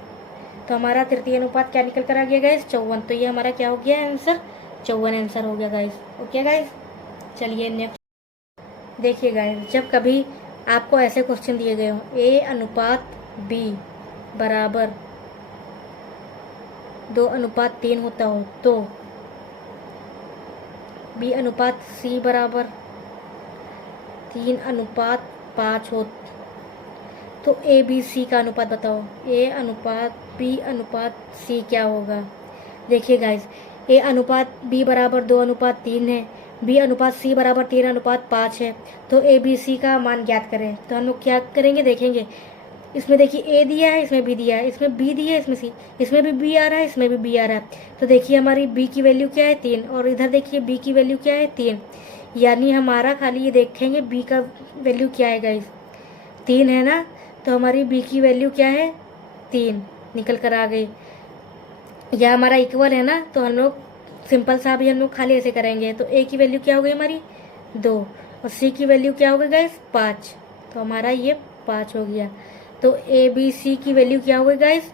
तो हमारा तृतीय अनुपात क्या निकल कर आ गया गाइस, 54। तो ये हमारा क्या हो गया आंसर, 54 आंसर हो गया गाइस। ओके गाइस, चलिए नेक्स्ट देखिए गाइस, जब कभी आपको ऐसे क्वेश्चन दिए गए हो, A अनुपात B बराबर 2 अनुपात 3 होता हो, तो B अनुपात C बराबर 3 अनुपात 5 हो, तो A B C का अनुपात बताओ। A अनुपात B अनुपात C क्या होगा। देखिए गाइस, A अनुपात B बराबर 2 अनुपात 3 है, B अनुपात C बराबर 3 अनुपात 5 है, तो A B C का मान ज्ञात करें। तो हम लोग क्या करेंगे, देखेंगे इसमें देखिए A दिया है, इसमें B दिया है, इसमें B दिया है, इसमें C, इसमें भी B आ रहा है, इसमें भी B आ रहा है। तो देखिए हमारी B की वैल्यू क्या है 3 और इधर देखिए B की वैल्यू क्या है 3, यानी हमारा खाली ये देखेंगे B का वैल्यू क्या है गाइस, 3 है ना, तो हमारी B की वैल्यू क्या है 3 निकल कर आ गई। यह हमारा इक्वल है ना, तो हम लोग सिंपल सा भी हम लोग खाली ऐसे करेंगे। तो A की वैल्यू क्या हो गई हमारी 2 और C की वैल्यू क्या हो गई गाइस 5, तो हमारा ये 5 हो गया। तो A B C की वैल्यू क्या हो गई गाइस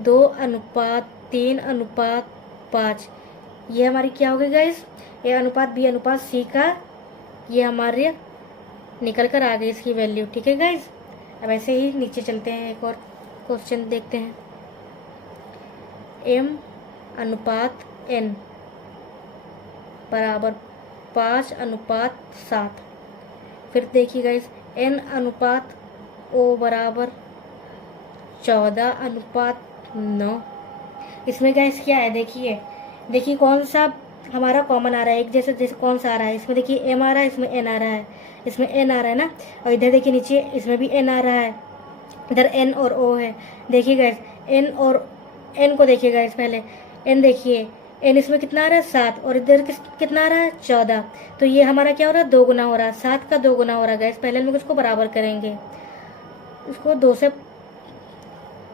2 अनुपात 3 अनुपात 5। ये हमारी क्या हो गई गाइस, A अनुपात B अनुपात C का ये हमारे निकल कर आ गई इसकी वैल्यू। ठीक है गाइस, अब ऐसे ही नीचे चलते हैं, एक और क्वेश्चन देखते हैं। M अनुपात N बराबर 5 अनुपात 7। फिर देखिए गाइस N अनुपात O बराबर 14 अनुपात 9। इसमें गाइस क्या है, देखिए कौन सा हमारा कॉमन आ रहा है, एक जैसे जैसे कौन सा आ रहा है, इसमें देखिए M आ रहा है, इसमें N आ रहा है, इसमें N आ रहा है ना, और इधर देखिए नीचे इसमें भी N आ रहा है, इधर N और O है। देखिए गाइस N और N को देखिए गाइस, पहले N देखिए, N इसमें कितना आ रहा है 7 और इधर कितना आ रहा है 14, तो ये हमारा क्या हो रहा है 2 गुना हो रहा है, 7 का 2 गुना हो रहा है गाइस। पहले हम लोग इसको बराबर करेंगे, इसको 2 से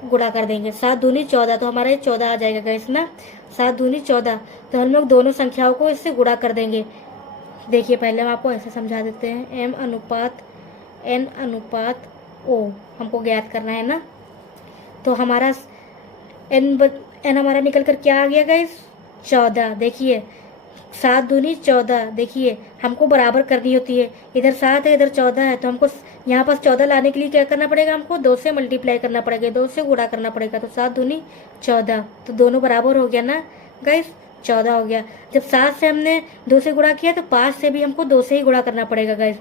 गुणा कर देंगे, 7 दूनी 14, तो हमारा ये 14 आ जाएगा गाइस ना, 7 दूनी 14। तो हम लोग दोनों संख्याओं को इससे गुणा कर देंगे। देखिए पहले हम आपको ऐसे समझा देते हैं, M अनुपात N अनुपात O हमको ज्ञात करना है ना, तो हमारा एन हमारा निकल कर क्या आ गया गाइस, 14। देखिए 7 दूनी 14। देखिए हमको बराबर करनी होती है, इधर 7 है इधर 14 है, तो हमको यहाँ पास 14 लाने के लिए क्या करना पड़ेगा, हमको 2 से मल्टीप्लाई करना पड़ेगा, 2 से गुणा करना पड़ेगा। तो 7 दूनी 14, तो दोनों बराबर हो गया ना गाइस, 14 हो गया। जब 7 से हमने 2 से गुणा किया तो 5 से भी हमको 2 से ही गुणा करना पड़ेगा गाइस।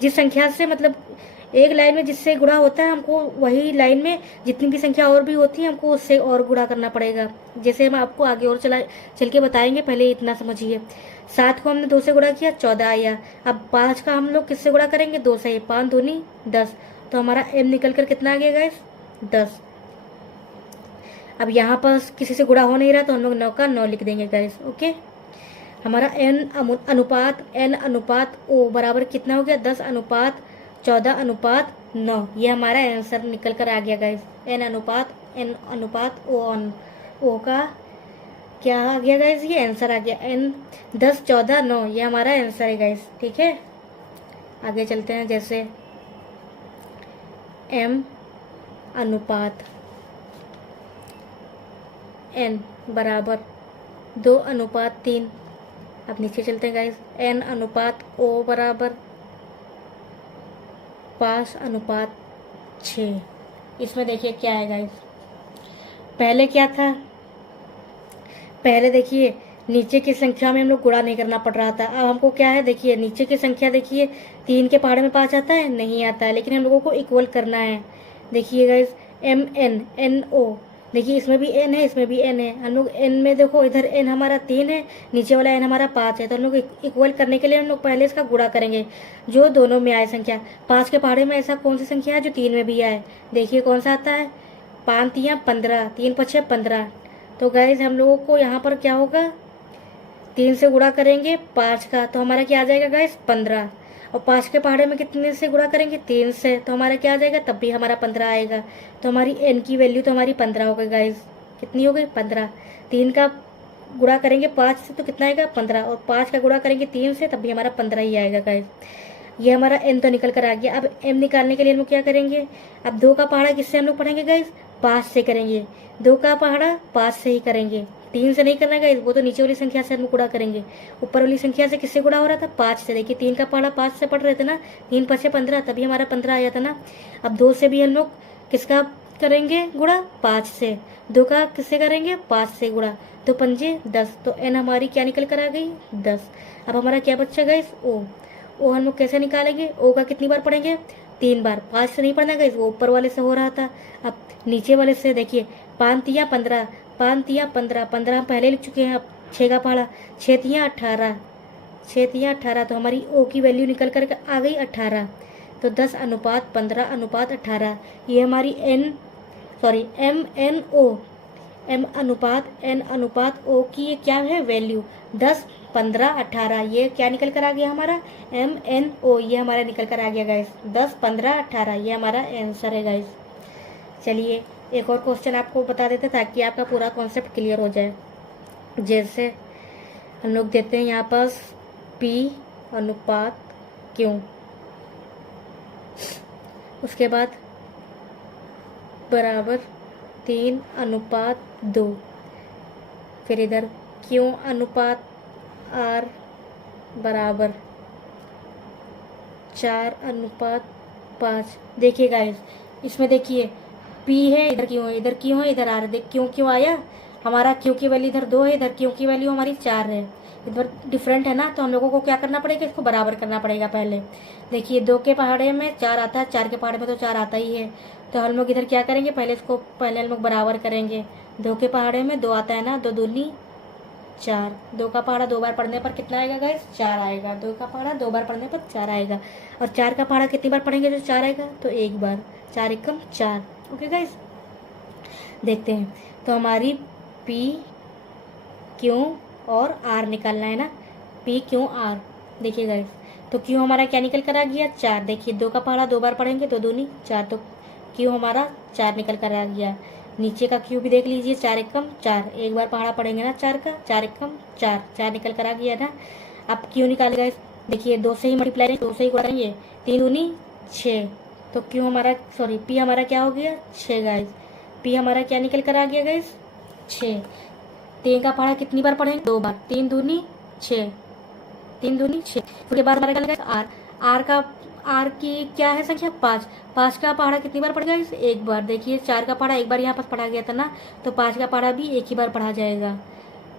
जिस संख्या से मतलब एक लाइन में जिससे गुणा होता है, हमको वही लाइन में जितनी भी संख्या और भी होती है हमको उससे और गुणा करना पड़ेगा। जैसे हम आपको आगे और चल के बताएंगे, पहले इतना समझिए। 7 को हमने 2 से गुणा किया, 14 आया। अब 5 का हम लोग किससे गुणा करेंगे, 2 से। 5 दूनी 10, तो हमारा एम निकल कर कितना आ गया गाइस, 10। अब यहाँ पर किसी से गुणा हो नहीं रहा तो हम लोग 9 का 9 लिख देंगे गाइस। ओके, हमारा एन अनुपात ओ बराबर कितना हो गया, 10 अनुपात 14 अनुपात 9। ये हमारा आंसर निकल कर आ गया गाइस। एन अनुपात ओ का क्या आ गया गाइस, ये आंसर आ गया। एन 10 14 9, ये हमारा आंसर है गाइस। ठीक है, आगे चलते हैं। जैसे एम अनुपात एन बराबर 2 अनुपात 3। अब नीचे चलते हैं गाइस। एन अनुपात ओ बराबर 5 अनुपात 6। इसमें देखिए क्या है गाइस, पहले क्या था, पहले देखिए नीचे की संख्या में हम लोग गुणा नहीं करना पड़ रहा था। अब हमको क्या है, देखिए नीचे की संख्या, देखिए 3 के पहाड़े में 5 आता है, नहीं आता है, लेकिन हम लोगों को इक्वल करना है। देखिए guys M N N O, देखिए इसमें भी एन है इसमें भी एन है। हम लोग एन में देखो, इधर एन हमारा 3 है, नीचे वाला एन हमारा 5 है, तो हम लोग इक्वल करने के लिए हम लोग पहले इसका गुणा करेंगे जो दोनों में आए संख्या। 5 के पहाड़े में ऐसा कौन सी संख्या है जो 3 में भी आए, देखिए कौन सा आता है, 5 3 15, 3 5 15। तो गाइज हम लोगों को यहाँ पर क्या होगा, 3 से गुणा करेंगे 5 का, तो हमारा क्या आ जाएगा गाइज 15। और 5 के पहाड़े में कितने से गुणा करेंगे, 3 से, तो हमारा क्या आ जाएगा, तब भी हमारा 15 आएगा। तो हमारी एन की वैल्यू तो हमारी 15 हो गई गाइज। कितनी हो गई, 15। 3 का गुणा करेंगे 5 से तो कितना आएगा, 15, और 5 का गुणा करेंगे 3 से, तब भी हमारा 15 ही आएगा गाइज। ये हमारा एन तो निकल कर आ गया। अब एम निकालने के लिए हम लोग क्या करेंगे, अब 2 का पहाड़ा किससे हम लोग पढ़ेंगे गाइज, 5 से करेंगे। 2 का पहाड़ा 5 से ही करेंगे, 3 से नहीं करना गाइज, वो तो नीचे वाली संख्या से हम गुणा करेंगे। ऊपर वाली संख्या से किससे गुणा हो रहा था, 5 से। देखिए 3 का पहाड़ा 5 से पढ़ रहे थे ना, 3 5 15, तभी हमारा 15 आया था ना। अब 2 से भी हम लोग किसका करेंगे गुणा, 5 से। 2 का किससे करेंगे, 5 से गुणा, तो 5 10, तो एन हमारी क्या निकल कर आ गई, 10। अब हमारा क्या बच्चा गाइज, ओ हम लोग कैसे निकालेंगे, ओ का कितनी बार पढ़ेंगे, 3 बार। 5 से नहीं पढ़ना गाइज, वो ऊपर वाले से हो रहा था। अब नीचे वाले से देखिए 5 3 15, 5 3 15, 15 हम पहले लिख चुके हैं। अब 6 का पहाड़ा 6 3 18, 6 3 18, तो हमारी ओ की वैल्यू निकल कर आ गई 18। तो 10 अनुपात 15 अनुपात 18, ये हमारी एम एन ओ, एम अनुपात एन अनुपात ओ की ये क्या है वैल्यू, 10 15 18, ये क्या निकल कर आ गया हमारा, एम एन ओ, ये हमारा निकल कर आ गया गाइस, 10 15 18, ये हमारा आंसर है गाइस। चलिए एक और क्वेश्चन आपको बता देते ताकि आपका पूरा कॉन्सेप्ट क्लियर हो जाए। जैसे हम लोग देते हैं यहाँ पास P अनुपात Q, उसके बाद बराबर 3 अनुपात 2, फिर इधर Q अनुपात R बराबर 4 अनुपात 5। देखिए गाइस इसमें देखिए P है, इधर Q है, इधर Q है, इधर R है। देख क्यों आया, हमारा Q की वैल्यू इधर 2 है, इधर Q की वैल्यू हमारी 4 है, इधर डिफरेंट है ना, तो हम लोगों को क्या करना पड़ेगा, इसको बराबर करना पड़ेगा पहले। देखिए 2 के पहाड़े में 4 आता है, 4 के पहाड़े में तो 4 आता ही है, तो हम लोग इधर क्या करेंगे, पहले हम लोग बराबर करेंगे। 2 के पहाड़े में 2 आता है ना, 2 दूनी 4, 2 का पहाड़ा 2 बार पढ़ने पर कितना आएगा गाइस, 4 आएगा। 2 का पहाड़ा 2 बार पढ़ने पर 4 आएगा, और 4 का पहाड़ा कितनी बार पढ़ेंगे जो 4 आएगा, तो 1 बार, 4 एकम 4। ओके गाइस, देखते हैं। तो हमारी P Q और R निकालना है ना, P Q R। देखिए गाइस तो Q हमारा क्या निकल कर आ गया, 4। देखिए 2 का पहाड़ा 2 बार पढ़ेंगे, 2 दूनी 4, तो Q हमारा 4 निकल कर आ गया। नीचे का Q भी देख लीजिए, 4 एकम 4, एक बार पहाड़ा पढ़ेंगे ना 4 का, 4 एकम 4, 4 निकल कर आ गया ना। अब Q निकाल गाइस, देखिए 2 से ही मल्टीप्लाई, 2 से ही करेंगे, 3 दूनी 6, तो P हमारा क्या हो गया, 6 गाइस। पी हमारा क्या निकल कर आ गया गाइस, 6। 3 का पहाड़ा कितनी बार पढ़ेंगे, 2 बार, 3 दूनी 6, 3 दूनी 6। उसके बाद हमारा क्या लगा आर, आर की क्या है संख्या, 5। 5 का पहाड़ा कितनी बार पढ़ेगा इस, 1 बार। देखिए 4 का पहाड़ा 1 बार यहाँ पर पढ़ा गया था ना, तो 5 का पहाड़ा भी 1 ही बार पढ़ा जाएगा।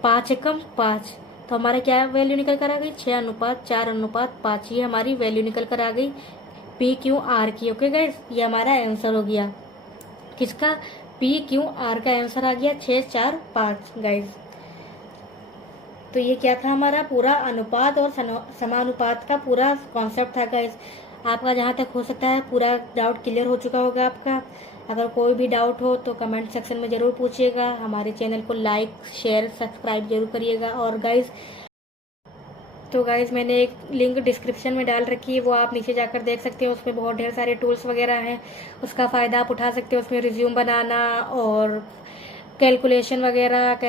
5 एकम 5, तो हमारा क्या वैल्यू निकल कर आ गई, 6:4:5। ये हमारी वैल्यू निकल कर आ गई पी क्यू आर की। ओके गाइस, ये हमारा आंसर हो गया किसका, पी क्यू आर का आंसर आ गया 6:4:5 गाइस। तो ये क्या था, हमारा पूरा अनुपात और समानुपात का पूरा कॉन्सेप्ट था गाइस। आपका जहाँ तक हो सकता है पूरा डाउट क्लियर हो चुका होगा आपका। अगर कोई भी डाउट हो तो कमेंट सेक्शन में ज़रूर पूछिएगा। हमारे चैनल को लाइक शेयर सब्सक्राइब जरूर करिएगा। और गाइस, तो गाइस मैंने एक लिंक डिस्क्रिप्शन में डाल रखी है, वो आप नीचे जाकर देख सकते हो। उसमें बहुत ढेर सारे टूल्स वगैरह हैं, उसका फ़ायदा आप उठा सकते हो। उसमें रिज्यूम बनाना और कैलकुलेशन वगैरह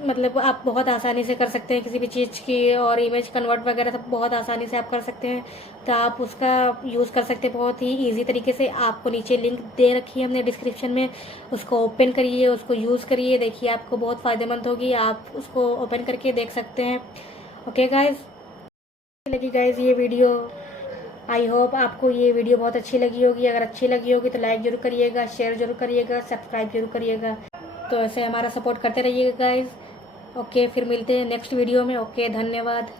मतलब आप बहुत आसानी से कर सकते हैं किसी भी चीज़ की, और इमेज कन्वर्ट वगैरह सब बहुत आसानी से आप कर सकते हैं। तो आप उसका यूज़ कर सकते हैं बहुत ही इजी तरीके से। आपको नीचे लिंक दे रखी है हमने डिस्क्रिप्शन में, उसको ओपन करिए, उसको यूज़ करिए, देखिए आपको बहुत फ़ायदेमंद होगी। आप उसको ओपन करके देख सकते हैं। ओके गाइज, लगी गाइज ये वीडियो, आई होप आपको ये वीडियो बहुत अच्छी लगी होगी। अगर अच्छी लगी होगी तो लाइक जरूर करिएगा, शेयर जरूर करिएगा, सब्सक्राइब जरूर करिएगा। तो ऐसे हमारा सपोर्ट करते रहिएगा गाइज। ओके, फिर मिलते हैं नेक्स्ट वीडियो में। ओके, धन्यवाद।